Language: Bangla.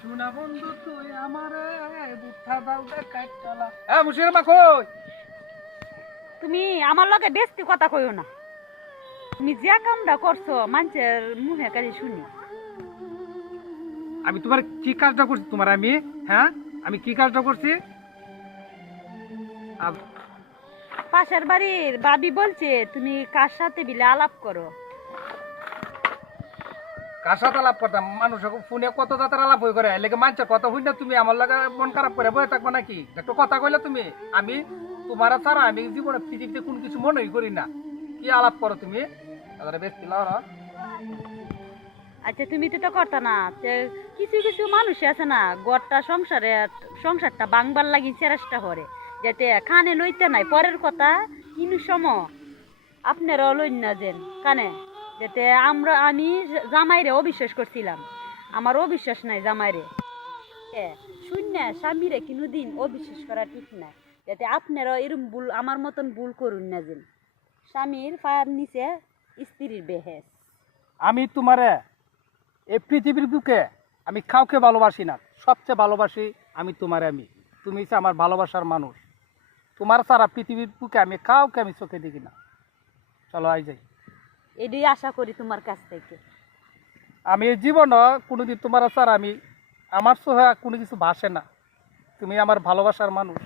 শোনা বন্ধু তুই আমারে বুদ্ধা দাও দেখাই চলা। মুশির মা কই? তুমি আমার লগে বেশি কথা কইও না। তুমি যে কামটা করছো মানুষের মুখে কাছে শুনি। আমি তোমার কি কাজটা করছি? তোমার আমি হ্যাঁ আমি কি কাজটা করছি? পাশের বাড়ির বাবি বলছে তুমি কার সাথে বিলে আলাপ করো। কার সাথে আলাপ করতাম? মানুষ ফোনে কত জাতের আলাপ হয়ে করে লেগে মানুষের কথা হই না। তুমি আমার লাগে মন খারাপ করে বয়ে থাকবো নাকি? একটু কথা কইলে তুমি। আমি তোমার ছাড়া আমি জীবনে পৃথিবীতে কোনো কিছু মনেই করি না। কি আলাপ করো তুমি? ব্যক্তি লাওরা আচ্ছা তুমি তো করতা না। কিছু কিছু মানুষ আছে না গড়টা সংসারটা বাংবার লাগি চেষ্টা করে যাতে কানে লইতে নাই পরের কথা কিনু সম আপনারাও লইন না যেন কানে যাতে আমি জামাইরে অবিশ্বাস করছিলাম। আমার অবিশ্বাস নাই জামাইরে। শূন্য স্বামীরে কিনু দিন অবিশ্বাস করা ঠিক না। যাতে আপনারাও এরম ভুল আমার মতন ভুল করুন না যেন। স্বামীর পায়ের নিচে স্ত্রীর বেহেস। আমি তোমারে এই পৃথিবীর বুকে আমি কাউকে ভালোবাসি না। সবচেয়ে ভালোবাসি আমি তোমারে। তুমি হচ্ছে আমার ভালোবাসার মানুষ। তোমার ছাড়া পৃথিবীর বুকে আমি কাউকে আমি চোখে দেখি না। চলো আই যাই। এটাই আশা করি তোমার কাছ থেকে। আমি এই জীবনে কোনোদিন তোমার ছাড়া আমার চোখে কোনো কিছু ভাসে না। তুমি আমার ভালোবাসার মানুষ।